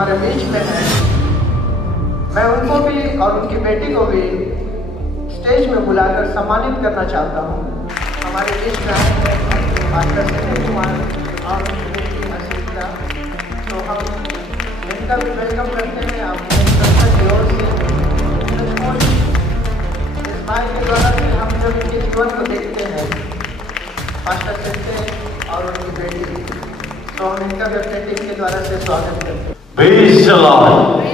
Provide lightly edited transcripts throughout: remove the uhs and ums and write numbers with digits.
हमारे बीच में हैं, मैं उनको भी और उनकी बेटी को भी स्टेज में बुलाकर सम्मानित करना चाहता हूँ। हमारे बीच में आए मास्टर सचिन कुमार और उनकी बेटी असीता, तो हम इनका भी वेलकम करते हैं अपने संस्था की ओर से। इस बात के द्वारा से हम जब इनके जीवन को देखते हैं, मास्टर सचिन और उनकी बेटी, तो हम इनका भी अपने टीम के द्वारा से स्वागत करते हैं। प्रेज़ द लॉर्ड,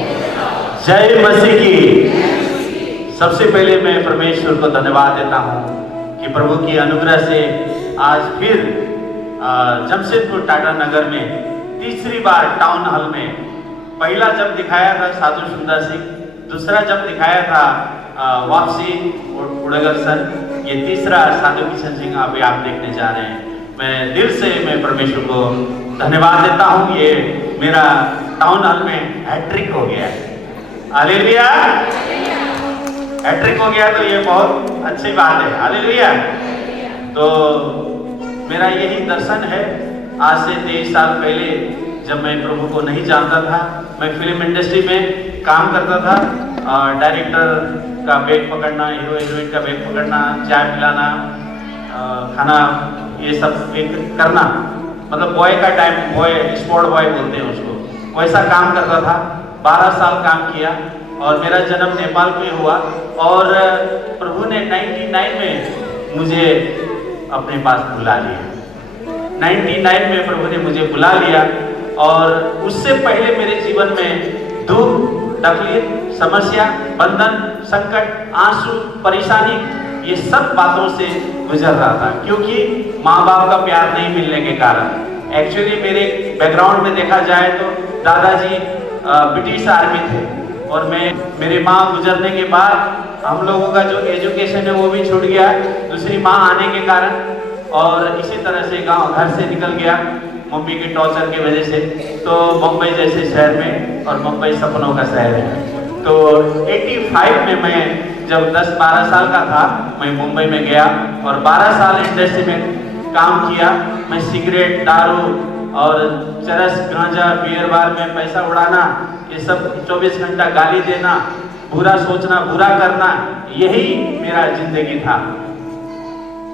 जय मसीह की। सबसे पहले मैं परमेश्वर को धन्यवाद देता हूँ कि प्रभु की अनुग्रह से आज फिर जमशेदपुर टाटा नगर में तीसरी बार टाउन हॉल में, पहला जब दिखाया था साधु सुंदर सिंह, दूसरा जब दिखाया था वापसी उड़गल सर, ये तीसरा साधु किशन सिंह अभी आप देखने जा रहे हैं। मैं दिल से मैं परमेश्वर को धन्यवाद देता हूँ। ये मेरा टाउन हॉल में हैट्रिक हो गया है। हालेलुया, हैट्रिक हो गया तो ये बहुत अच्छी बात है। हालेलुया। तो मेरा यही दर्शन है। आज से 23 साल पहले जब मैं प्रभु को नहीं जानता था, मैं फिल्म इंडस्ट्री में काम करता था, डायरेक्टर का बैग पकड़ना, हीरो हीरोइन का बैग पकड़ना, चाय पिलाना, खाना, ये सब करना, मतलब बॉय का टाइम, बॉय स्पोर्ट बॉय बोलते हैं उसको, वैसा काम करता था। 12 साल काम किया और मेरा जन्म नेपाल में हुआ और प्रभु ने 99 में मुझे अपने पास बुला लिया। 99 में प्रभु ने मुझे बुला लिया और उससे पहले मेरे जीवन में दुख, तकलीफ, समस्या, बंधन, संकट, आंसू, परेशानी, ये सब बातों से गुजर रहा था, क्योंकि माँ बाप का प्यार नहीं मिलने के कारण। एक्चुअली मेरे बैकग्राउंड में देखा जाए तो दादाजी ब्रिटिश आर्मी थे और मेरी माँ गुजरने के बाद हम लोगों का जो एजुकेशन है वो भी छूट गया दूसरी माँ आने के कारण, और इसी तरह से गांव घर से निकल गया मम्मी के टॉर्चर की वजह से। तो मुंबई जैसे शहर में, और मुंबई सपनों का शहर है, तो 85 में मैं जब 10-12 साल का था, मैं मुंबई में गया और 12 साल इंडस्ट्री में काम किया। मैं सिगरेट, दारू और चरस, गांजा, बियर बार में पैसा उड़ाना, ये सब 24 घंटा गाली देना, बुरा सोचना, बुरा करना, यही मेरा जिंदगी था।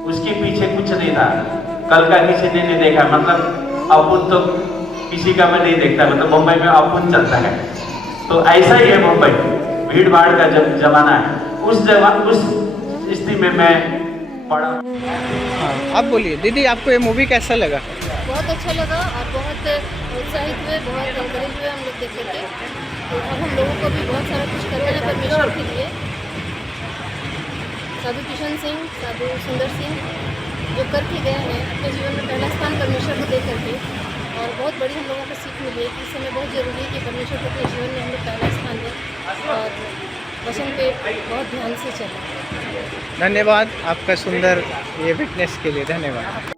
उसके पीछे कुछ नहीं था। कल का किसी ने नहीं देखा, मतलब अपुन तो किसी का मैं नहीं देखता, मतलब मुंबई में अपुन चलता है। तो ऐसा ही है मुंबई, भीड़ भाड़ का जमाना है। उस स्थिति में मैं पढ़ा। आप बोलिए दीदी, आपको ये मूवी कैसा लगा? बहुत अच्छा लगा और बहुत उत्साहित हुए, बहुत एनकरेज हुए हम लोग देख करके। तो अब हम लोगों को भी बहुत सारा कुछ करना है परमेश्वर के लिए। साधु किशन सिंह, साधु सुंदर सिंह जो करके गए हैं अपने जीवन में पहला स्थान परमेश्वर को दे करके, और बहुत बड़ी हम लोगों को सीख मिली है कि इस समय बहुत ज़रूरी है कि परमेश्वर को अपने जीवन में हम लोग पहला स्थान दें और वचन पे बहुत ध्यान से चलें। धन्यवाद आपका सुंदर ये विटनेस के लिए, धन्यवाद।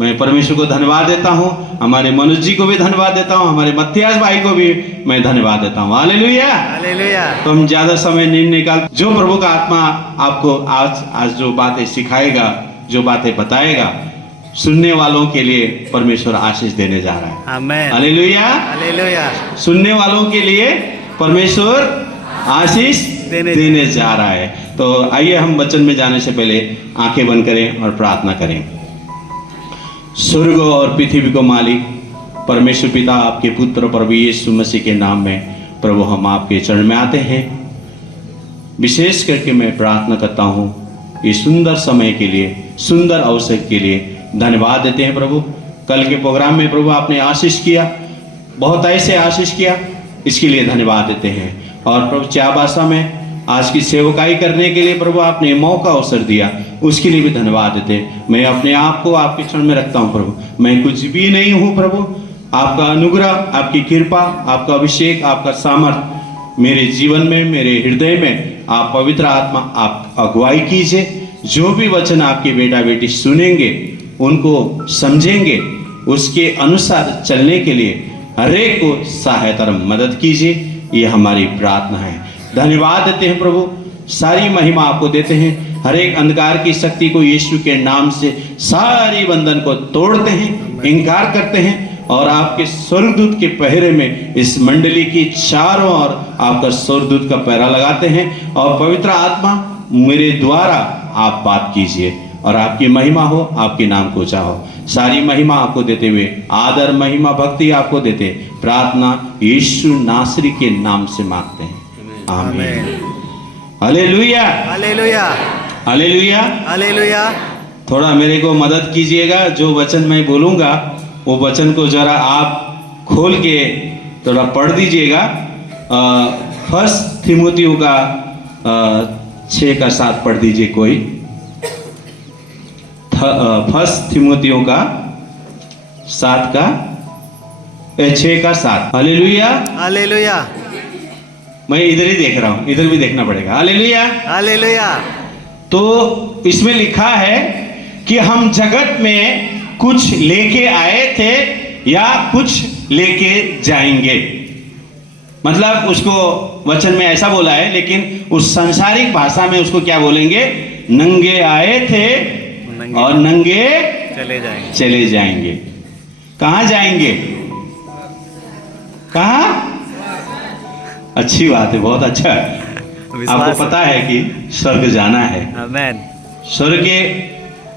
मैं परमेश्वर को धन्यवाद देता हूँ, हमारे मनोज जी को भी धन्यवाद देता हूँ, हमारे मत्यास भाई को भी मैं धन्यवाद देता हूँ। Hallelujah, hallelujah. तो हम ज्यादा समय नहीं निकाल, जो प्रभु का आत्मा आपको आज जो बातें सिखाएगा, जो बातें बताएगा, सुनने वालों के लिए परमेश्वर आशीष देने जा रहा है। आमीन, हालेलुया, हालेलुया। सुनने वालों के लिए परमेश्वर आशीष देने जा रहा है। तो आइए हम वचन में जाने से पहले आंखें बंद करें और प्रार्थना करें। स्वर्ग और पृथ्वी को मालिक परमेश्वर पिता, आपके पुत्र प्रभु यीशु मसीह के नाम में प्रभु हम आपके चरण में आते हैं। विशेष करके मैं प्रार्थना करता हूँ ये सुंदर समय के लिए, सुंदर अवसर के लिए धन्यवाद देते हैं प्रभु। कल के प्रोग्राम में प्रभु आपने आशीष किया, बहुत ऐसे आशीष किया, इसके लिए धन्यवाद देते हैं। और प्रभु चाबासा में आज की सेवकाई करने के लिए प्रभु आपने मौका अवसर दिया, उसके लिए भी धन्यवाद देते हैं। मैं अपने आप को आपके चरण में रखता हूँ प्रभु, मैं कुछ भी नहीं हूँ प्रभु। आपका अनुग्रह, आपकी कृपा, आपका अभिषेक, आपका सामर्थ्य मेरे जीवन में, मेरे हृदय में आप पवित्र आत्मा आप अगुवाई कीजिए। जो भी वचन आपके बेटा बेटी सुनेंगे, उनको समझेंगे, उसके अनुसार चलने के लिए हरेक को सहायता और मदद कीजिए। ये हमारी प्रार्थना है। धन्यवाद देते हैं प्रभु, सारी महिमा आपको देते हैं। हर एक अंधकार की शक्ति को यीशु के नाम से सारी बंधन को तोड़ते हैं, इनकार करते हैं और आपके स्वर्गदूत के पहरे में इस मंडली की चारों ओर आपका स्वर्गदूत का पहरा लगाते हैं और पवित्र आत्मा मेरे द्वारा आप बात कीजिए और आपकी महिमा हो, आपके नाम को चाहो। सारी महिमा आपको देते हुए, आदर महिमा भक्ति आपको देते, प्रार्थना यीशु नासरी के नाम से मांगते हैं, आमीन। Hallelujah, hallelujah, hallelujah, hallelujah. थोड़ा मेरे को मदद कीजिएगा, जो वचन मैं बोलूंगा वो वचन को जरा आप खोल के थोड़ा पढ़ दीजिएगा। फर्स्ट थिमोथियो का 6:7 पढ़ दीजिए कोई। फर्स्ट थिमोथियो का 6:7। हालेलुया, हालेलुया, मैं इधर ही देख रहा हूं, इधर भी देखना पड़ेगा। Hallelujah, hallelujah. तो इसमें लिखा है कि हम जगत में कुछ लेके आए थे या कुछ लेके जाएंगे। मतलब उसको वचन में ऐसा बोला है, लेकिन उस सांसारिक भाषा में उसको क्या बोलेंगे? नंगे आए थे और नंगे चले जाएंगे। कहां जाएंगे? कहां? अच्छी बात है, बहुत अच्छा है। आपको पता है कि स्वर्ग जाना है। आमेन। स्वर्ग के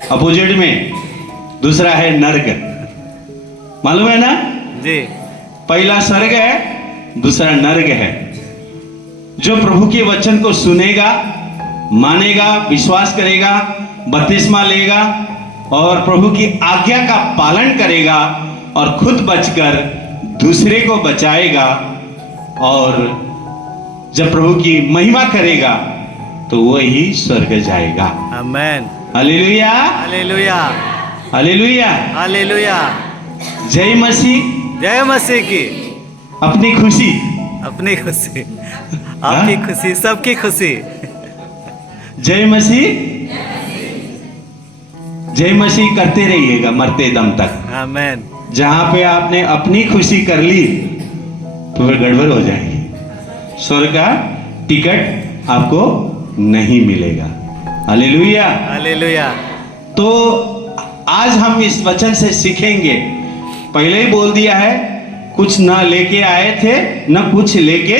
अपोजिट में दूसरा है नरक, मालूम है ना जी। पहला स्वर्ग है, दूसरा नरक है। जो प्रभु के वचन को सुनेगा, मानेगा, विश्वास करेगा, बपतिस्मा लेगा और प्रभु की आज्ञा का पालन करेगा और खुद बचकर दूसरे को बचाएगा और जब प्रभु की महिमा करेगा तो वही स्वर्ग जाएगा। Amen. Hallelujah, hallelujah, hallelujah, hallelujah. जय मसीह, जय मसीह की। अपनी खुशी, अपनी खुशी, आपकी खुशी, सबकी खुशी। जय मसीह, जय मसीह करते रहिएगा मरते दम तक। आमेन। जहां पे आपने अपनी खुशी कर ली तो फिर गड़बड़ हो जाएगी, स्वर्ग का टिकट आपको नहीं मिलेगा। Hallelujah, hallelujah. तो आज हम इस वचन से सीखेंगे। पहले ही बोल दिया है, कुछ ना लेके आए थे ना कुछ लेके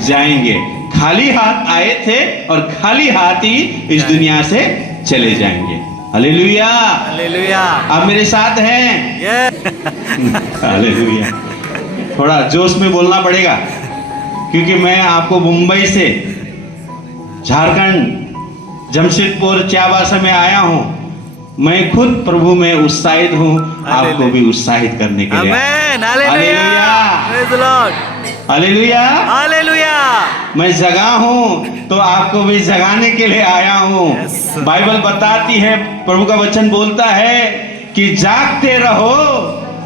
जाएंगे। खाली हाथ आए थे और खाली हाथ ही इस दुनिया से चले जाएंगे। Hallelujah, hallelujah. आप मेरे साथ हैं? हालेलुया। थोड़ा जोश में बोलना पड़ेगा क्योंकि मैं आपको मुंबई से झारखंड जमशेदपुर चाबासा में आया हूं। मैं खुद प्रभु में उत्साहित हूं, आपको भी उत्साहित करने के लिए। Amen. Hallelujah, praise the Lord. Hallelujah, hallelujah. मैं जगा हूं तो आपको भी जगाने के लिए आया हूं। Yes. बाइबल बताती है, प्रभु का वचन बोलता है कि जागते रहो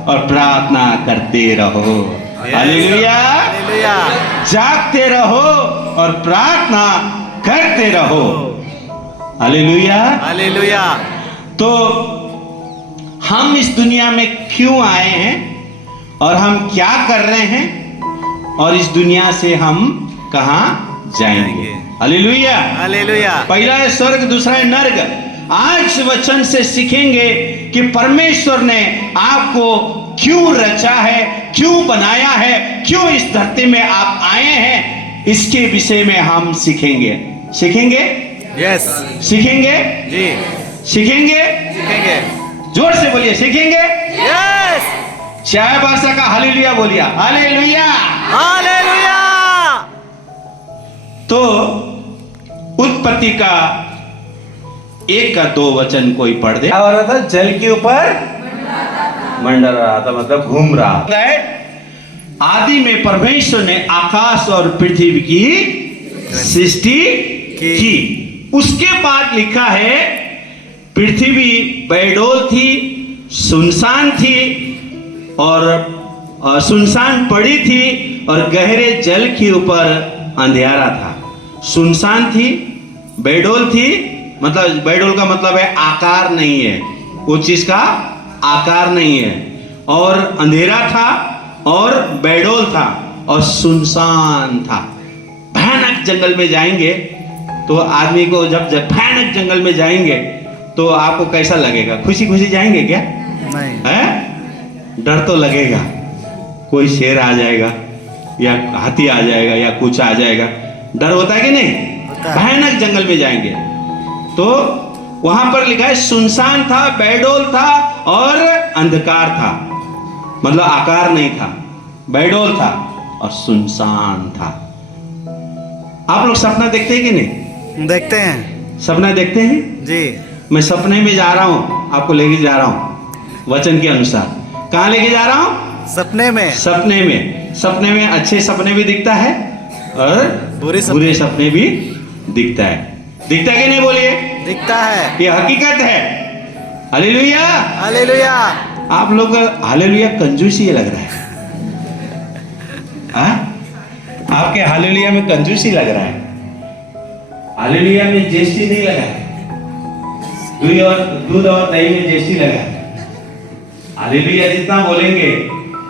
और प्रार्थना करते रहो। Hallelujah, hallelujah. जागते रहो और प्रार्थना करते रहो। हालेलुया। हालेलुया। तो हम इस दुनिया में क्यों आए हैं और हम क्या कर रहे हैं और इस दुनिया से हम कहां जाएंगे? Hallelujah, hallelujah. पहला है स्वर्ग, दूसरा है नरक। आज वचन से सीखेंगे कि परमेश्वर ने आपको क्यों रचा है, क्यों बनाया है, क्यों इस धरती में आप आए हैं, इसके विषय में हम सीखेंगे। सीखेंगे? यस। सीखेंगे? जी। सीखेंगे? सीखेंगे। जोर से बोलिए, सीखेंगे। यस। चाय भाषा का हालेलुया बोलिए। Hallelujah, hallelujah. तो उत्पत्ति का 1 का 2 वचन कोई पढ़ दे। क्या हो रहा था? जल के ऊपर मंडल रहा था, मतलब घूम रहा था। आदि में परमेश्वर ने आकाश और पृथ्वी की सृष्टि की। उसके बाद लिखा है पृथ्वी बेडौल थी, सुनसान थी और सुनसान पड़ी थी और गहरे जल के ऊपर अंधेरा था। सुनसान थी, बेडौल थी, मतलब बेडौल का मतलब है आकार नहीं है, वो चीज का आकार नहीं है, और अंधेरा था और बेडौल था और सुनसान था। भयानक जंगल में जाएंगे तो आदमी को जब भयानक जंगल में जाएंगे तो आपको कैसा लगेगा? खुशी खुशी जाएंगे क्या? नहीं। हैं? डर तो लगेगा, कोई शेर आ जाएगा या हाथी आ जाएगा या कुछ आ जाएगा, डर होता है कि नहीं? भयानक जंगल में जाएंगे तो वहां पर लिखा है सुनसान था, बैडोल था और अंधकार था, मतलब आकार नहीं था, बैडोल था और सुनसान था। आप लोग सपना देखते हैं कि नहीं? देखते हैं सपना देखते हैं जी। मैं सपने में जा रहा हूं, आपको लेके जा रहा हूं वचन के अनुसार। कहां लेके जा रहा हूं? सपने में। सपने में। सपने में अच्छे सपने भी दिखता है और बुरे सपने भी दिखता है। दिखता है कि नहीं? बोलिए। दिखता है। ये हकीकत है। हालेलुया। हालेलुया। आप लोग हालेलुया कंजूसी लग रहा है। हाँ? आपके हालेलुया में कंजूसी लग रहा है। हालेलुया में जेस्टी नहीं लगा है, दूध और दही में जेस्टी लगा है। हालेलुया जितना बोलेंगे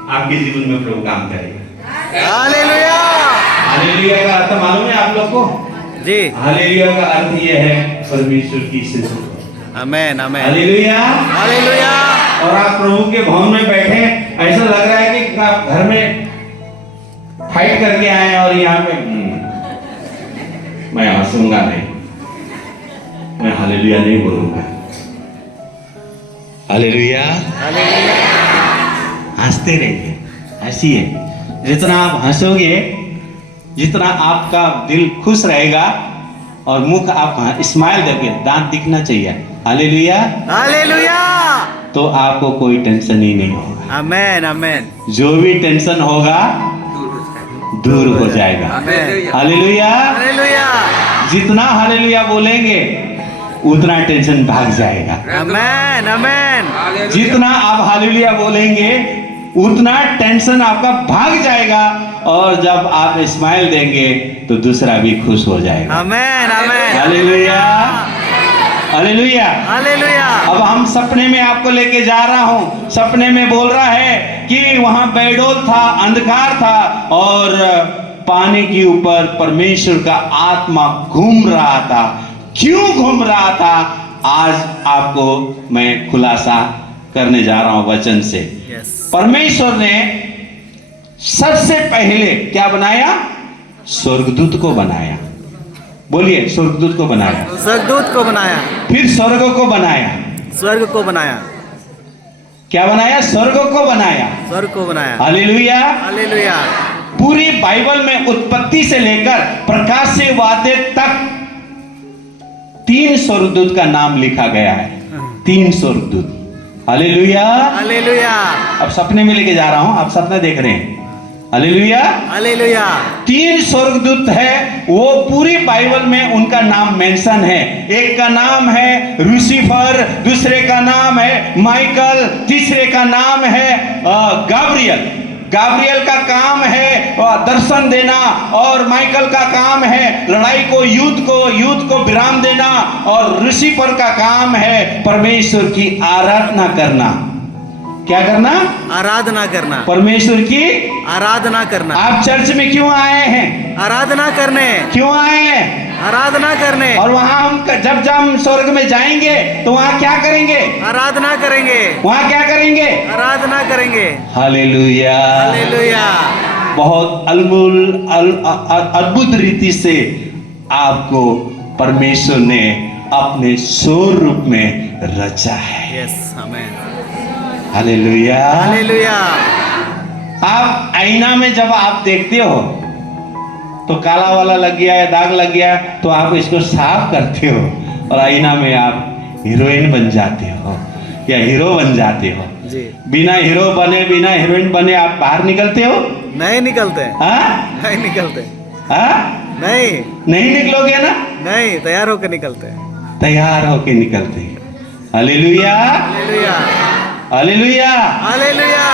आपके जीवन में प्रभु काम करेगा। हालेलुया। हालेलुया का अर्थ मालूम है आप लोग को? जी। हालेलुया का अर्थ यह है परमेश्वर की स्तुति। आमेन आमेन। हालेलुया। हालेलुया। और आप प्रभु के भवन में बैठे, ऐसा लग रहा है कि आप घर में फाइट करके आए और यहाँ पे मैं हंसूंगा नहीं, मैं हालेलुया नहीं बोलूंगा। हालेलुया। हंसते रहिए, हंसिए। जितना आप हंसोगे, जितना आपका दिल खुश रहेगा और मुख आप स्माइल देंगे, दांत दिखना चाहिए। हालेलुया। हालेलुया। तो आपको कोई टेंशन ही नहीं होगा। आमेन आमेन। जो भी टेंशन होगा दूर हो जाएगा। हालेलुया। हालेलुया। जितना हालेलुया बोलेंगे उतना टेंशन भाग जाएगा। आमेन आमेन। जितना आप हालेलुया बोलेंगे उतना टेंशन आपका भाग जाएगा और जब आप स्माइल देंगे तो दूसरा भी खुश हो जाएगा। आमेन आमेन। हालेलुया। हालेलुया। हालेलुया। अब हम सपने में आपको लेके जा रहा हूं। सपने में बोल रहा है कि वहां बैडोल था, अंधकार था और पानी के ऊपर परमेश्वर का आत्मा घूम रहा था। क्यों घूम रहा था? आज आपको मैं खुलासा करने जा रहा हूं वचन से। परमेश्वर ने सबसे पहले क्या बनाया? स्वर्गदूत को बनाया। बोलिए, स्वर्गदूत को बनाया। स्वर्गदूत को बनाया। फिर स्वर्ग को बनाया। स्वर्ग को बनाया। क्या बनाया? स्वर्ग को बनाया। स्वर्ग को बनाया। हालेलुया। हालेलुया। पूरी बाइबल में उत्पत्ति से लेकर प्रकाश से वादे तक 3 स्वर्गदूत का नाम लिखा गया है। 3 स्वर्गदूत। हालेलुया। हालेलुया। अब सपने में लेके जा रहा हूं, आप सपना देख रहे हैं। हालेलुया। हालेलुया। 3 स्वर्गदूत है, वो पूरी बाइबल में उनका नाम मेंशन है। एक का नाम है लूसीफर, दूसरे का नाम है माइकल, तीसरे का नाम है गाब्रियल। गाब्रियल का काम है दर्शन देना और माइकल का काम है लड़ाई को, युद्ध को विराम देना और लूसीफर का काम है परमेश्वर की आराधना करना। क्या करना? आराधना करना। परमेश्वर की आराधना करना। आप चर्च में क्यों आए हैं? आराधना करने। क्यों आए हैं? आराधना करने। और वहां हम जब हम स्वर्ग में जाएंगे तो वहां क्या करेंगे? आराधना करेंगे। वहां क्या करेंगे? आराधना करेंगे। हालेलुया। हालेलुया। बहुत अद्भुत रीति से आपको परमेश्वर ने अपने स्वरूप में रचा है। Yes amen. हालेलुया। हालेलुया। आप आईना में जब आप देखते हो तो काला वाला लग गया है, दाग लग गया, तो आप इसको साफ करते हो और आईना में आप हीरोइन बन जाते हो या हीरो बन जाते हो। जी। बिना हीरो बने, बिना हीरोइन बने आप बाहर निकलते हो? नहीं निकलते। हाँ? नहीं निकलते। हाँ? नहीं। नहीं निकलोगे ना? नहीं, तैयार होकर निकलते। तैयार होके निकलते। हालेलुया। हालेलुया। हालेलुया। हालेलुया।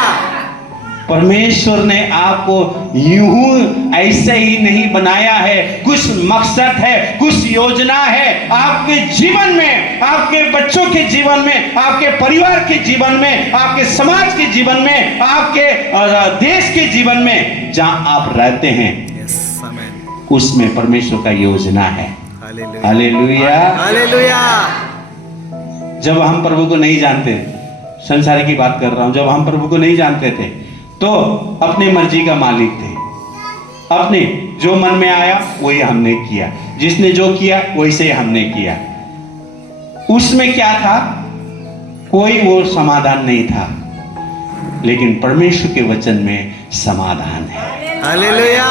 परमेश्वर ने आपको यूं ऐसे ही नहीं बनाया है, कुछ मकसद है, कुछ योजना है आपके जीवन में, आपके बच्चों के जीवन में, आपके परिवार के जीवन में, आपके समाज के जीवन में, आपके देश के जीवन में, जहां आप रहते हैं यस आमेन। उसमें परमेश्वर का योजना है। हालेलुया। हालेलुया। जब हम प्रभु को नहीं जानते, संसार की बात कर रहा हूं, जब हम प्रभु को नहीं जानते थे तो अपनी मर्जी का मालिक थे। अपने जो मन में आया वही हमने किया, जिसने जो किया वैसे हमने किया। उसमें क्या था? कोई वो समाधान नहीं था, लेकिन परमेश्वर के वचन में समाधान है। हालेलुया।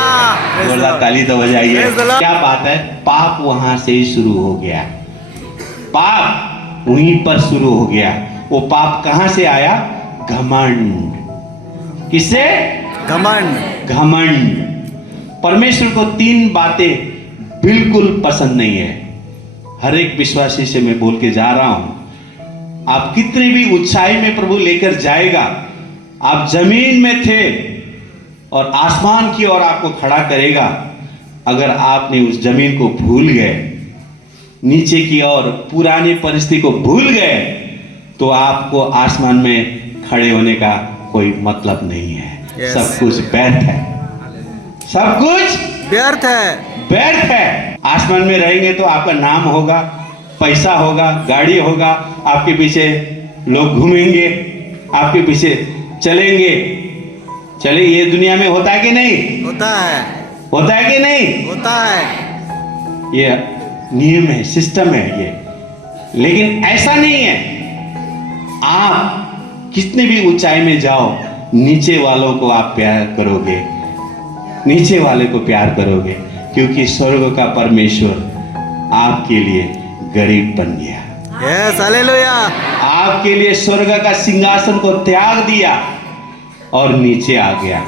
बोला ताली तो बजाइए। क्या बात है? पाप वहां से ही शुरू हो गया, पाप वहीं पर शुरू हो गया। वो पाप कहां से आया? घमंड। किसे? घमंड। घमंड। परमेश्वर को 3 बातें बिल्कुल पसंद नहीं है। हर एक विश्वासी से मैं बोल के जा रहा हूं, आप कितनी भी ऊंचाई में प्रभु लेकर जाएगा, आप जमीन में थे और आसमान की ओर आपको खड़ा करेगा। अगर आपने उस जमीन को भूल गए, नीचे की ओर पुरानी परिस्थिति को भूल गए, तो आपको आसमान में खड़े होने का कोई मतलब नहीं है। Yes. सब कुछ व्यर्थ है, सब कुछ व्यर्थ है, व्यर्थ है। आसमान में रहेंगे तो आपका नाम होगा, पैसा होगा, गाड़ी होगा, आपके पीछे लोग घूमेंगे, आपके पीछे चलेंगे। चले, ये दुनिया में होता है कि नहीं? होता है। होता है कि नहीं? होता है। ये नियम है, सिस्टम है ये। लेकिन ऐसा नहीं है। आप कितने भी ऊंचाई में जाओ, नीचे वालों को आप प्यार करोगे, नीचे वाले को प्यार करोगे, क्योंकि स्वर्ग का परमेश्वर आपके लिए गरीब बन गया। Yes, hallelujah. आपके लिए स्वर्ग का सिंहासन को त्याग दिया और नीचे आ गया,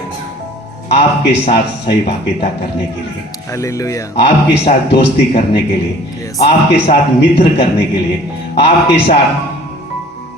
आपके साथ सहभागिता करने के लिए, हालेलुया। आपके साथ दोस्ती करने के लिए, Yes. आपके साथ मित्र करने के लिए, आपके साथ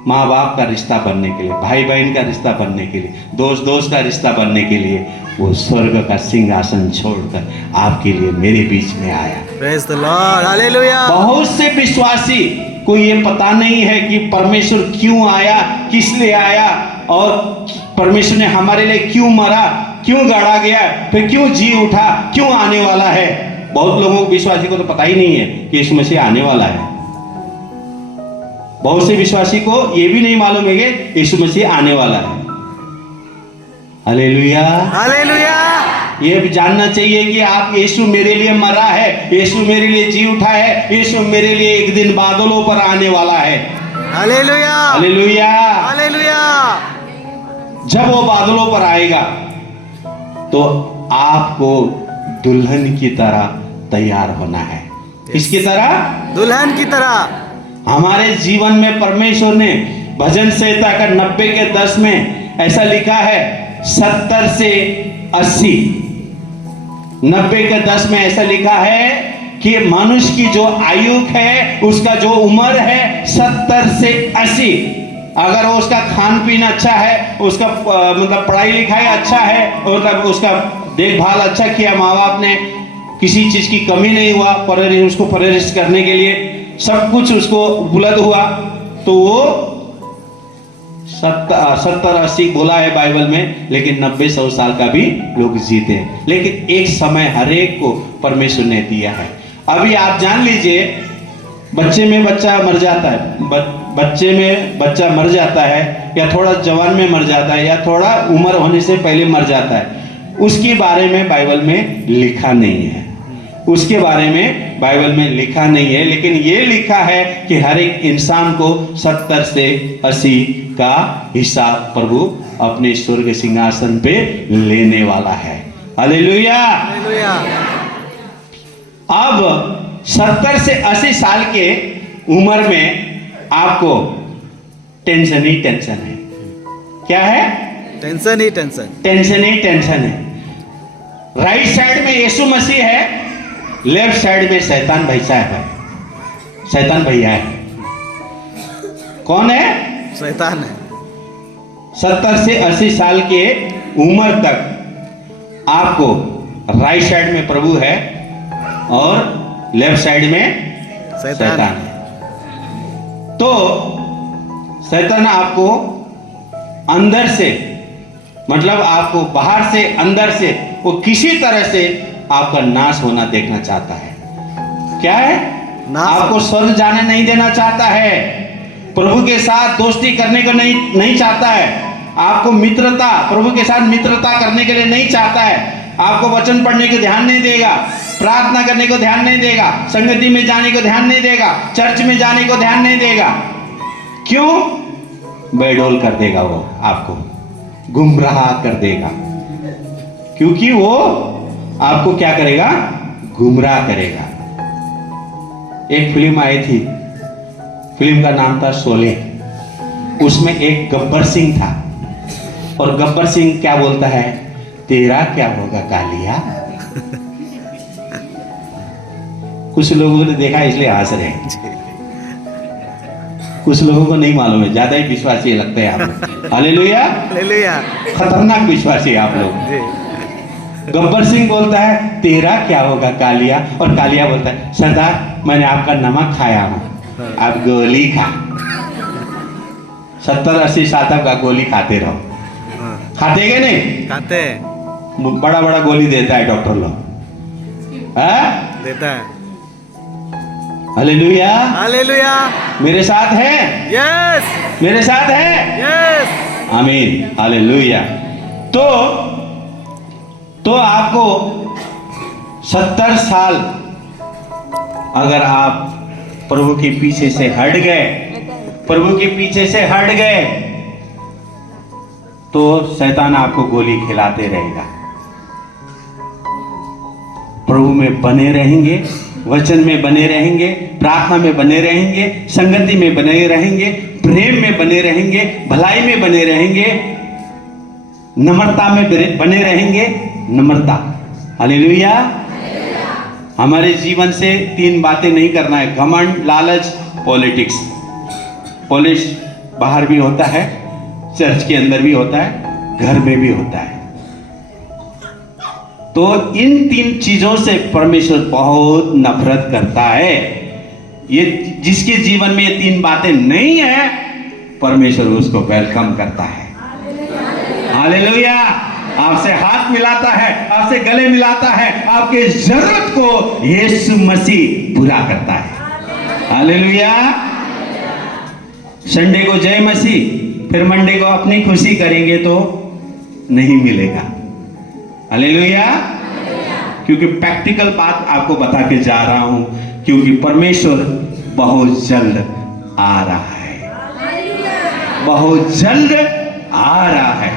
माँ बाप का रिश्ता बनने के लिए, भाई बहन का रिश्ता बनने के लिए, दोस्त का रिश्ता बनने के लिए वो स्वर्ग का सिंहासन छोड़कर आपके लिए मेरे बीच में आया। Praise the Lord, hallelujah. बहुत से विश्वासी को ये पता नहीं है कि परमेश्वर क्यों आया, किस लिए आया, और परमेश्वर ने हमारे लिए क्यों मरा, क्यों गाड़ा गया, फिर क्यों जी उठा, क्यों आने वाला है। बहुत लोगों को, विश्वासी को तो पता ही नहीं है कि यीशु मसीह आने वाला है। बहुत से विश्वासी को ये भी नहीं मालूम है कि यीशु मसीह आने वाला है। Hallelujah, hallelujah. ये भी जानना चाहिए कि आप, यीशु मेरे लिए मरा है, यीशु मेरे लिए जी उठा है, यीशु मेरे लिए एक दिन बादलों पर आने वाला है। Hallelujah, hallelujah. हालेलुया। जब वो बादलों पर आएगा तो आपको दुल्हन की तरह तैयार होना है। किसकी तरह? दुल्हन की तरह। हमारे जीवन में परमेश्वर ने भजन संहिता का 90 के 10 में ऐसा लिखा है, 70 से 80, 90 के 10 में ऐसा लिखा है कि मनुष्य की जो आयु है, उसका जो उम्र है 70 से 80। अगर उसका खान पीन अच्छा है, उसका मतलब पढ़ाई लिखाई अच्छा है, मतलब उसका देखभाल अच्छा किया, माँ बाप ने किसी चीज की कमी नहीं हुआ, उसको परवरिश करने के लिए सब कुछ उसको उपलब्ध हुआ, तो वो 70-80 बोला है बाइबल में, लेकिन 90-100 साल का भी लोग जीते हैं। लेकिन एक समय हर एक को परमेश्वर ने दिया है। अभी आप जान लीजिए, बच्चे में बच्चा मर जाता है, बच्चे में बच्चा मर जाता है, या थोड़ा जवान में मर जाता है, या थोड़ा उम्र होने से पहले मर जाता है, उसके बारे में बाइबल में लिखा नहीं है, उसके बारे में बाइबल में लिखा नहीं है। लेकिन ये लिखा है कि हर एक इंसान को 70 से 80 का हिस्सा प्रभु अपने स्वर्ग सिंहासन पे लेने वाला है। Hallelujah, hallelujah. अब 70 से 80 साल के उम्र में आपको टेंशन ही टेंशन है। क्या है? टेंशन ही टेंशन। टेंशन ही टेंशन है। राइट साइड में यीशु मसीह है, लेफ्ट साइड में शैतान भाई साहब है, शैतान भैया है। कौन है? शैतान है। 70 से 80 साल के उम्र तक आपको राइट साइड में प्रभु है और लेफ्ट साइड में शैतान है। तो शैतान आपको अंदर से, मतलब आपको बाहर से अंदर से, वो किसी तरह से आपका नाश होना देखना चाहता है। क्या है? आपको स्वर्ग जाने नहीं देना चाहता है, प्रभु के साथ दोस्ती करने को नहीं चाहता है, आपको मित्रता, प्रभु के साथ मित्रता करने के लिए नहीं चाहता है, आपको वचन पढ़ने को ध्यान नहीं देगा, प्रार्थना करने को ध्यान नहीं देगा, संगति में जाने को ध्यान नहीं देगा, चर्च में जाने को ध्यान नहीं देगा। क्यों? बेडोल कर देगा, वो आपको गुमराह कर देगा, क्योंकि वो आपको क्या करेगा? गुमराह करेगा। एक फिल्म आई थी, फिल्म का नाम था शोले। उसमें एक गब्बर सिंह था, और गब्बर सिंह क्या बोलता है? तेरा क्या होगा कालिया? कुछ लोगों ने देखा इसलिए हंस रहे हैं, कुछ लोगों को नहीं मालूम है, ज्यादा ही विश्वासी लगते हैं आप लोग। Hallelujah, hallelujah. खतरनाक विश्वासी है आप लोग। जी। गब्बर सिंह बोलता है तेरा क्या होगा कालिया, और कालिया बोलता है सरदार मैंने आपका नमक खाया हूं, आप गोली खा। 70-80 साल तक आप गोली खाते रहो। हाँ, खाते के नहीं? खाते हैं। बड़ा बड़ा गोली देता है डॉक्टर लोग, हाँ? देता है। Hallelujah, hallelujah. मेरे साथ है, यस, मेरे साथ है, यस। आमीन, हालेलुया। तो आपको 70 साल अगर आप प्रभु के पीछे से हट गए, प्रभु के पीछे से हट गए, तो शैतान आपको गोली खिलाते रहेगा। प्रभु में बने रहेंगे, वचन में बने रहेंगे, प्रार्थना में बने रहेंगे, संगति में बने रहेंगे, प्रेम में बने रहेंगे, भलाई में बने रहेंगे, नम्रता में बने रहेंगे। नम्रता, हालेलुया। हमारे जीवन से 3 बातें नहीं करना है: घमंड, लालच, पॉलिटिक्स। पॉलिश बाहर भी होता है, चर्च के अंदर भी होता है, घर में भी होता है। तो इन 3 चीजों से परमेश्वर बहुत नफरत करता है। ये जिसके जीवन में ये 3 बातें नहीं है, परमेश्वर उसको वेलकम करता है। हालेलुया। आपसे हाथ मिलाता है, आपसे गले मिलाता है, आपके जरूरत को यीशु मसीह पूरा करता है। हालेलुया। संडे को जय मसीह, फिर मंडे को अपनी खुशी करेंगे तो नहीं मिलेगा। हालेलुया। क्योंकि प्रैक्टिकल बात आपको बता के जा रहा हूं, क्योंकि परमेश्वर बहुत जल्द आ रहा है, बहुत जल्द आ रहा है।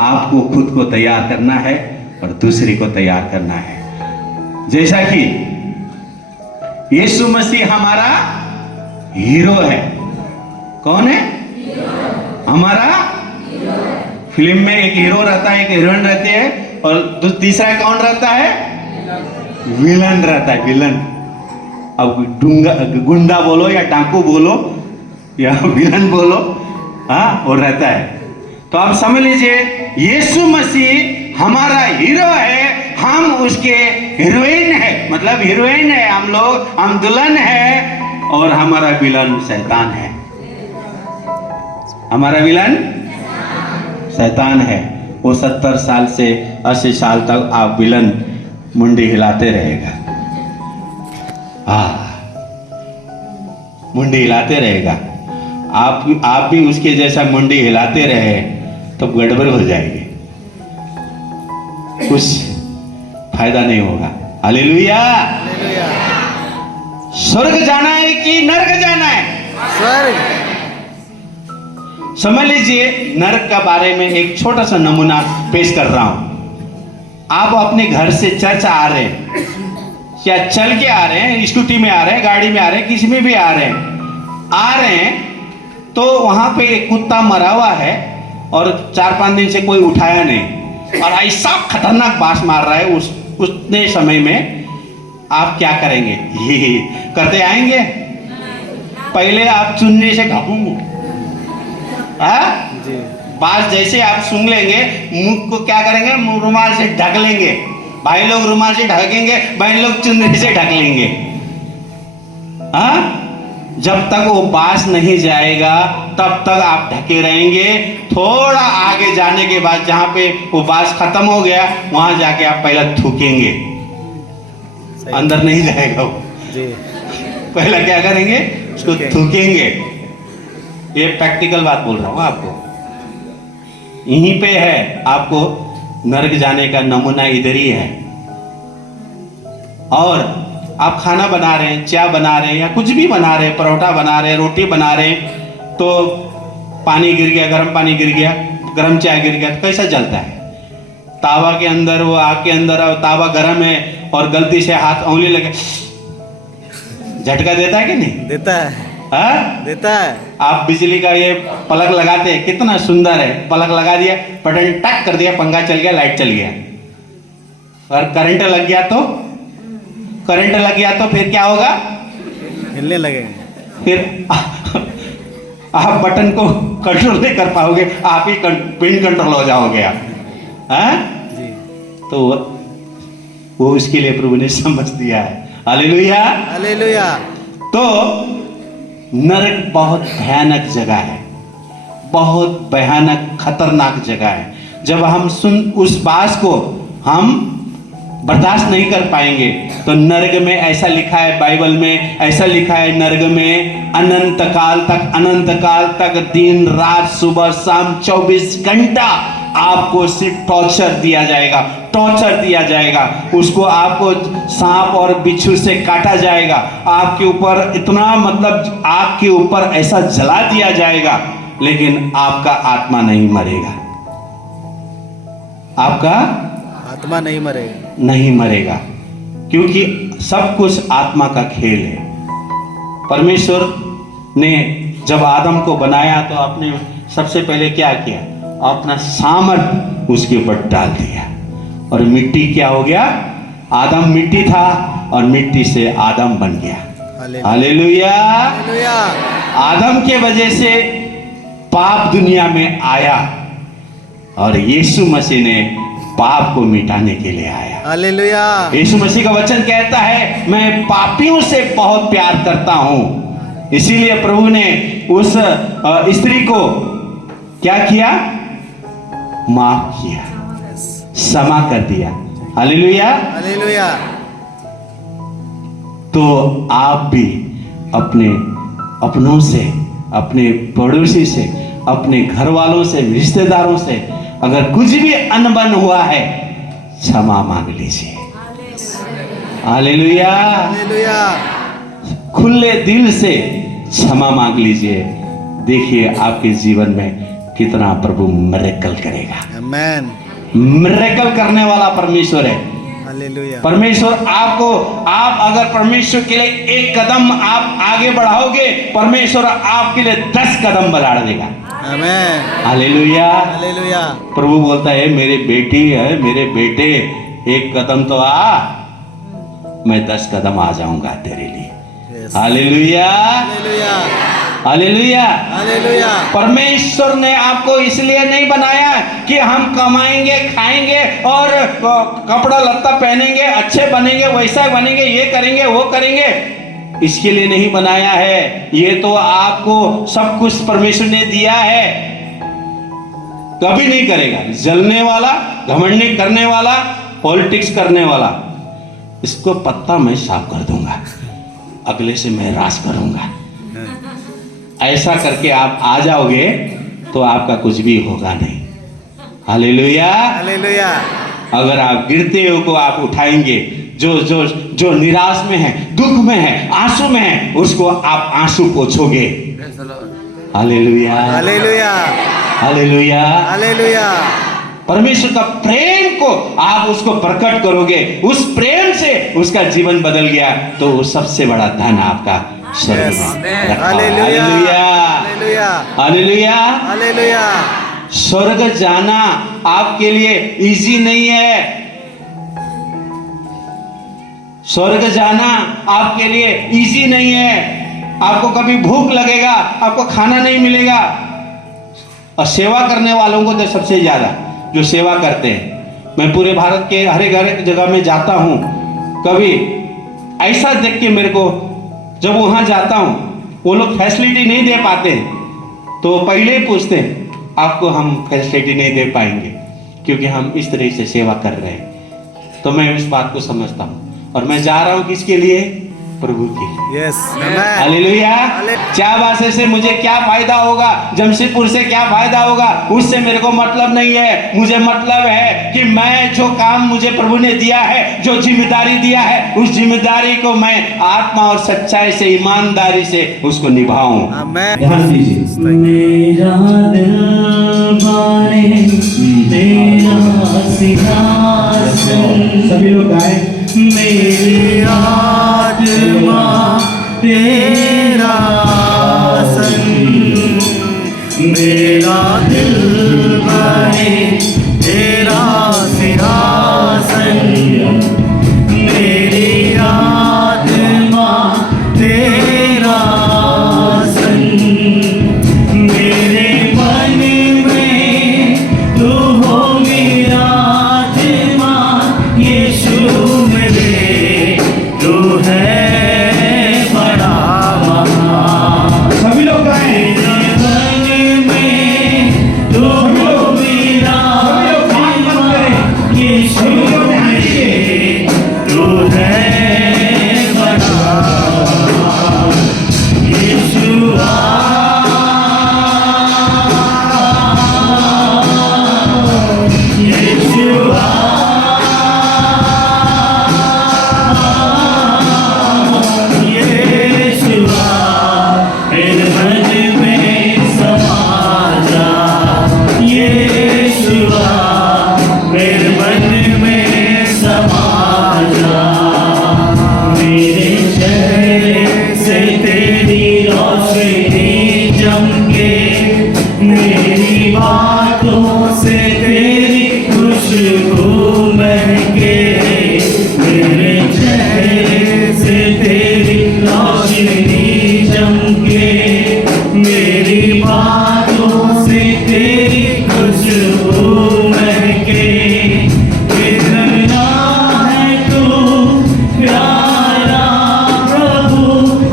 आपको खुद को तैयार करना है और दूसरे को तैयार करना है। जैसा कि यीशु मसीह हमारा हीरो है। कौन है? हमारा फिल्म में एक हीरो रहता है, एक हीरोइन रहती है, और तीसरा कौन रहता है? विलन रहता है, विलन। अब गुंडा बोलो या डाकू बोलो या विलन बोलो, हाँ, वो रहता है। तो आप समझ लीजिए, यीशु मसीह हमारा हीरो है, हम उसके हीरोइन है, मतलब हीरोइन है हम लोग, हम दुल्हन है, और हमारा विलन शैतान है। हमारा विलन शैतान है। वो 70 साल से 80 साल तक आप विलन मुंडी हिलाते रहेगा, मुंडी हिलाते रहेगा। आप भी उसके जैसा मुंडी हिलाते रहे तो गड़बड़ हो जाएगी, कुछ फायदा नहीं होगा। हालेलुया। स्वर्ग जाना है कि नरक जाना है? स्वर्ग। समझ लीजिए, नरक के बारे में एक छोटा सा नमूना पेश कर रहा हूं। आप अपने घर से चर्च आ रहे हैं, या चल के आ रहे हैं, स्कूटी में आ रहे हैं, गाड़ी में आ रहे हैं, किसी में भी आ रहे हैं, तो वहां पे एक कुत्ता मरा हुआ है और 4-5 दिन से कोई उठाया नहीं, और ऐसा खतरनाक बास मार रहा है, उतने समय में आप क्या करेंगे? ये करते आएंगे? पहले आप चुन्नी से ढकूंगे, बास जैसे आप सूंघ लेंगे, मुंह को क्या करेंगे? रुमाल से ढक लेंगे। भाई लोग रुमाल से ढकेंगे, बहन लोग चुन्नी से ढक लेंगे। जब तक वो बास नहीं जाएगा तब तक आप ढके रहेंगे। थोड़ा आगे जाने के बाद, जहां पे वो बास खत्म हो गया, वहां जाके आप पहले थूकेंगे। अंदर नहीं जाएगा वो। जी पहला क्या करेंगे, उसको थूकेंगे। ये प्रैक्टिकल बात बोल रहा हूँ आपको। यहीं पे है, आपको नरक जाने का नमूना इधर ही है। और आप खाना बना रहे हैं, चाय बना रहे हैं या कुछ भी बना रहे हैं, परोठा बना रहे हैं, रोटी बना रहे हैं, तो पानी गिर गया, गर्म पानी गिर गया, गर्म चाय गिर गया, तो कैसा जलता है? तावा के अंदर, वो आग के अंदर, तावा गर्म है और गलती से हाथ उंगली लगे, झटका देता है कि नहीं देता है, हाँ? देता है। आप बिजली का ये पलक लगाते हैं, कितना सुंदर है, पलक लगा दिया, बटन टक कर दिया, पंखा चल गया, लाइट चल गया। और करंट लग गया तो, करंट लग गया तो फिर क्या होगा? हिलने लगेंगे। फिर आप बटन को कंट्रोल नहीं कर पाओगे, आप ही पिन कंट्रोल हो जाओगे आप, हैं? जी तो वो उसके लिए प्रभु ने समझ दिया है। हालेलुया। हालेलुया। तो नरक बहुत भयानक जगह है, बहुत भयानक खतरनाक जगह है। जब हम उस बात को हम बर्दाश्त नहीं कर पाएंगे, तो नरक में ऐसा लिखा है, बाइबल में ऐसा लिखा है, नरक में अनंत काल तक दिन रात सुबह शाम 24 घंटा आपको सिर्फ टॉर्चर दिया जाएगा। उसको आपको सांप और बिच्छू से काटा जाएगा, आपके ऊपर इतना मतलब आग के ऊपर ऐसा जला दिया जाएगा, लेकिन आपका आत्मा नहीं मरेगा, आपका आत्मा नहीं मरेगा, क्योंकि सब कुछ आत्मा का खेल है। परमेश्वर ने जब आदम को बनाया तो आपने सबसे पहले क्या किया? अपना सामर्थ उसके ऊपर डाल दिया, और मिट्टी क्या हो गया? आदम मिट्टी था और मिट्टी से आदम बन गया। हालेलुया। हालेलुया। आदम के वजह से पाप दुनिया में आया, और यीशु मसीह ने पाप को मिटाने के लिए आया। हालेलुया। यीशु मसीह का वचन कहता है, मैं पापियों से बहुत प्यार करता हूं। इसीलिए प्रभु ने उस स्त्री को क्या किया? माफ किया, क्षमा कर दिया। हालेलुया। हालेलुया। तो आप भी अपने अपनों से, अपने पड़ोसी से, अपने घर वालों से, रिश्तेदारों से अगर कुछ भी अनबन हुआ है, क्षमा मांग लीजिए। हालेलुया। हालेलुया। खुले दिल से क्षमा मांग लीजिए। देखिए आपके जीवन में कितना प्रभु मिरेकल करेगा। आमेन। मिरेकल करने वाला परमेश्वर है। हालेलुया। परमेश्वर आपको, आप अगर परमेश्वर के लिए एक कदम आप आगे बढ़ाओगे, परमेश्वर आपके लिए 10 कदम बढ़ा देगा। आमेन। हालेलुया। हालेलुया। प्रभु बोलता है, मेरी बेटी है, मेरे बेटे, एक कदम तो आ, मैं 10 कदम आ जाऊंगा तेरे लिए। हालेलुया। हालेलुया। हालेलुया। हालेलुया। परमेश्वर ने आपको इसलिए नहीं बनाया कि हम कमाएंगे, खाएंगे और कपड़ा लत्ता पहनेंगे, अच्छे बनेंगे, वैसा बनेंगे, ये करेंगे, वो करेंगे, इसके लिए नहीं बनाया है। ये तो आपको सब कुछ परमेश्वर ने दिया है। कभी नहीं करेगा। जलने वाला, घमंडी करने वाला, पॉलिटिक्स करने वाला, इसको पत्ता मैं साफ कर दूंगा, अगले से मैं राज करूंगा। ऐसा करके आप आ जाओगे तो आपका कुछ भी होगा नहीं। हालेलुया। हालेलुया। अगर आप गिरते हो को आप उठाएंगे, जो निराश में है, दुख में है, आंसू में है, उसको आप आंसू पोंछोगे। हालेलुया। हालेलुया। हालेलुया। हालेलुया। परमेश्वर का प्रेम को आप उसको प्रकट करोगे, उस प्रेम से उसका जीवन बदल गया, तो वो सबसे बड़ा धन आपका स्वर्ग में रखा है। हालेलुया। हालेलुया। हालेलुया। हालेलुया। स्वर्ग जाना आपके लिए इजी नहीं है। स्वर्ग जाना आपके लिए इजी नहीं है। आपको कभी भूख लगेगा, आपको खाना नहीं मिलेगा। और सेवा करने वालों को तो सबसे ज्यादा, जो सेवा करते हैं, मैं पूरे भारत के हर एक जगह में जाता हूं, कभी ऐसा देख के मेरे को, जब वहां जाता हूं, वो लोग फैसिलिटी नहीं दे पाते, तो पहले ही पूछते हैं, आपको हम फैसिलिटी नहीं दे पाएंगे क्योंकि हम इस तरह से सेवा कर रहे हैं। तो मैं इस बात को समझता हूँ। और मैं जा रहा हूं किसके लिए? प्रभु के लिए। Yes hallelujah. चाबासे से मुझे क्या फायदा होगा, जमशेदपुर से क्या फायदा होगा, उससे मेरे को मतलब नहीं है। मुझे मतलब है कि मैं जो काम मुझे प्रभु ने दिया है, जो जिम्मेदारी दिया है, उस जिम्मेदारी को मैं आत्मा और सच्चाई से, ईमानदारी से उसको निभाऊं। ध्यान दीजिए। मेरा दिल बने तेरा सिंहासन, सभी लोग गाएं। मेरी आत्मा तेरा आसन, मेरा दिल बने तेरा सिंहासन, मेरी आत्मा तेरा आसन, मेरे मन में तू हो मेरा आत्मा, यीशु मेरे तू है बड़ा महान। सभी लोग गाएं। मेरे मन में तू हो मेरा आत्मा, यीशु मेरे तू है बड़ा महान। यीशुआ मेरी बातों से तेरी खुशबू महके, मेरे चेहरे से तेरी रोशनी चमके, मेरी बातों से तेरी खुशबू महके। कितना है तू प्यारा प्रभु,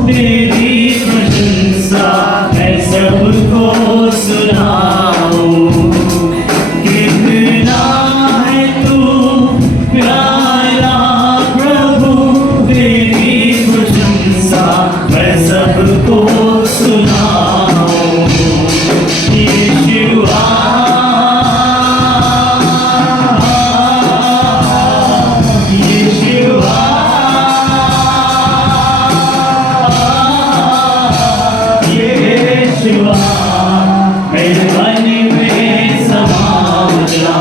तेरी प्रशंसा है सबको सुनाऊं। कितना है तू प्यारा प्रभु, तेरी प्रशंसा मैं सबको सुनाऊं। यीशुआ यीशुआ यीशुआ मेरे मन में समा जा,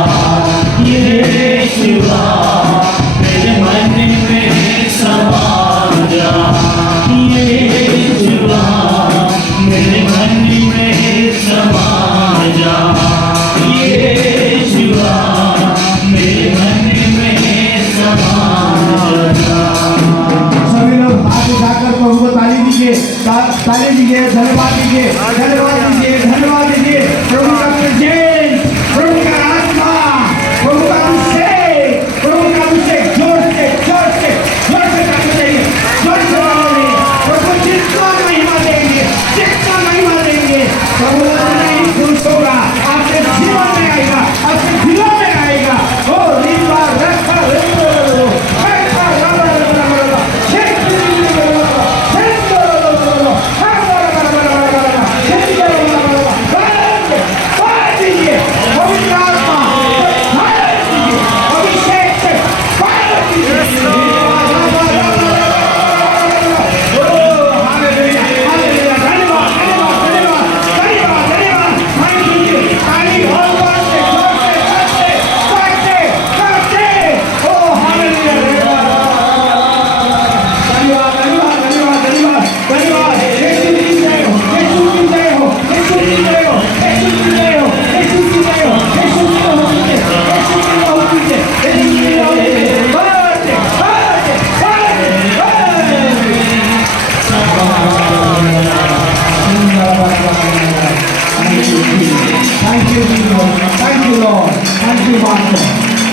यीशुआ मेरे मन में समा जा, यीशुआ मेरे मन में समा जा, यीशुआ मेरे मन में समा जा। सभी लोग हाथ उठाकर प्रभु को ताली दीजिए, ताली दीजिए, धन्यवाद दीजिए, धन्यवाद दीजिए, धन्यवाद दीजिए। प्रभु का प्रेजेंस, प्रभु का आत्मा, प्रभु का अभिषेक, प्रभु का अभिषेक जोर से जोर से जोर से करना चाहिए, जोर से करना चाहिए। प्रभु जितना महिमा देंगे, जितना महिमा देंगे, प्रभु उतना ही खुश होगा, आपके जीवन में आएगा, आपके दिलों में आएगा। ओ रीवा रखा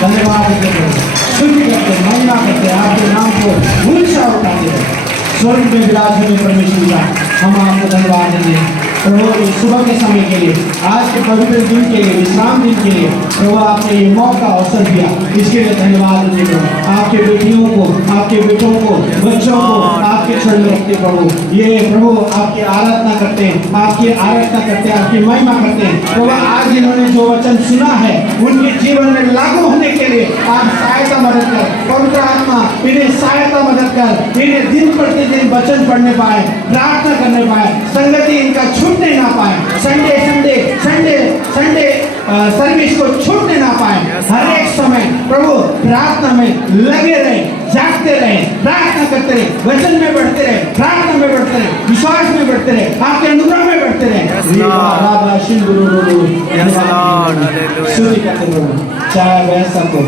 धन्यवाद देते हैं, स्तुति करते हैं, महिमा करते हैं, आपके नाम को ऊंचा उठाते हैं। स्वर्ग में विराजमान परमेश्वर का हम आपको धन्यवाद देंगे। प्रभु इस सुबह के समय के लिए, आज के पवित्र दिन के लिए, विश्राम दिन के लिए प्रभु आपने ये मौका अवसर दिया, इसके लिए धन्यवाद देते प्रभु। आपके बेटियों को, आपके बेटों को, बच्चों को आपके चरण में रखते प्रभु। ये प्रभु आपकी आराधना करते हैं, आपकी आराधना करते हैं, आपकी महिमा करते हैं प्रभु। आज इन्होंने जो वचन सुना है उनके जीवन में लागू होने के लिए आप सहायता मदद कर, पवित्र आत्मा इन्हें सहायता मदद कर, इन्हें दिन प्रतिदिन वचन पढ़ने पाए, प्रार्थना करने पाए, संगति इनका छूटने ना पाए, Sunday Sunday Sunday Sunday service को छूटने ना पाए। हर एक समय प्रभु प्रार्थना में लगे रहे, जागते रहे, प्रार्थना करते रहे, वचन में बढ़ते रहे, प्रार्थना में बढ़ते रहे, विश्वास में बढ़ते रहे, आपके अनुग्रह में बढ़ते रहे। चाहे वैसा को,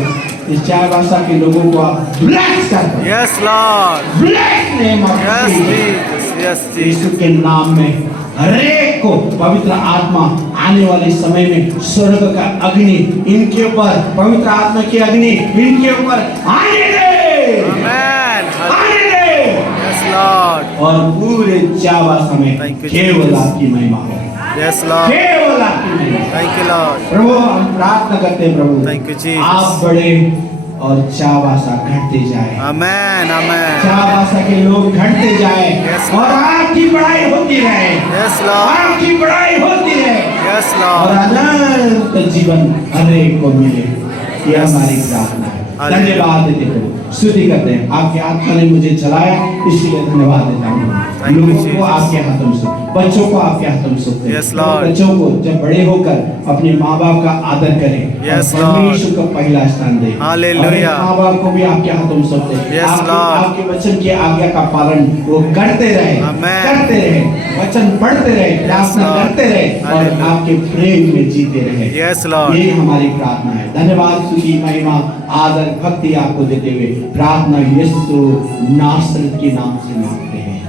इस चाय भाषा के लोगों को आप ब्लेस कर दो। Yes Lord, bless name of yes Jesus. Yes Yeshu के नाम में हरेक को पवित्र आत्मा आने वाले समय में स्वर्ग का अग्नि इनके ऊपर, पवित्र आत्मा की अग्नि इनके ऊपर आने दे, आमेन, आने दे। यस लॉर्ड, और पूरे चावा समय Thank you, केवल Jesus. आपकी महिमा हो, यस लॉर्ड, केवल आपकी महिमा। थैंक यू लॉर्ड, प्रभु हम प्रार्थना करते हैं प्रभु, Thank you, Jesus. आप बड़े और चावासा घटते जाए, आमेन आमेन, चावासा के लोग घटते जाए Yes, और आपकी बड़ाई होती रहे, यस लॉर्ड, आपकी बड़ाई होती रहे यस और लॉर्ड, अनंत जीवन हर एक को मिले। यह हमारी प्रार्थना है। धन्यवाद देते हो, स्तुति करते हैं। आपके आत्मा ने मुझे चलाया, इसलिए धन्यवाद देता हूँ। Thank you, लोगों को Jesus. आपके हाथों में सौंप, बच्चों को आपके हाथों में सौंपते हैं। Yes, Lord. बच्चों को जब बड़े होकर अपने माँ बाप का आदर करें, Yes, और परमेश्वर को पहला स्थान दें। Hallelujah. और माँ बाप को भी आपके हाथों में सौंपते हैं। Yes, आपके Lord. आपके वचन की आज्ञा का पालन वो करते रहे, Amen. करते रहे, वचन पढ़ते रहे, प्रार्थना Lord. करते रहे और Hallelujah. आपके प्रेम में जीते रहे। यस लॉर्ड, ये हमारी प्रार्थना है। धन्यवाद, स्तुति, महिमा, आदर, भक्ति आपको देते हुए प्रार्थना यीशु नासरत के नाम से मांगते हैं।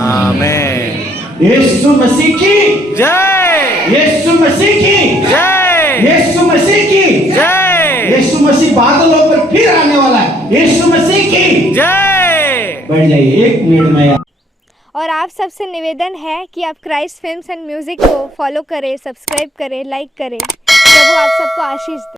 आमेन, यीशु मसीह की जय, यीशु मसीह की जय, यीशु मसीह की जय, यीशु मसीह बादलों पर फिर आने वाला है। यीशु मसीह की जय। बैठ जाइए 1 मिनट में। और आप सबसे निवेदन है कि आप क्राइस्ट फिल्म्स एंड म्यूज़िक को फॉलो करें, सब्सक्राइब करें, लाइक करें। प्रभु आप सबको आशीष दे।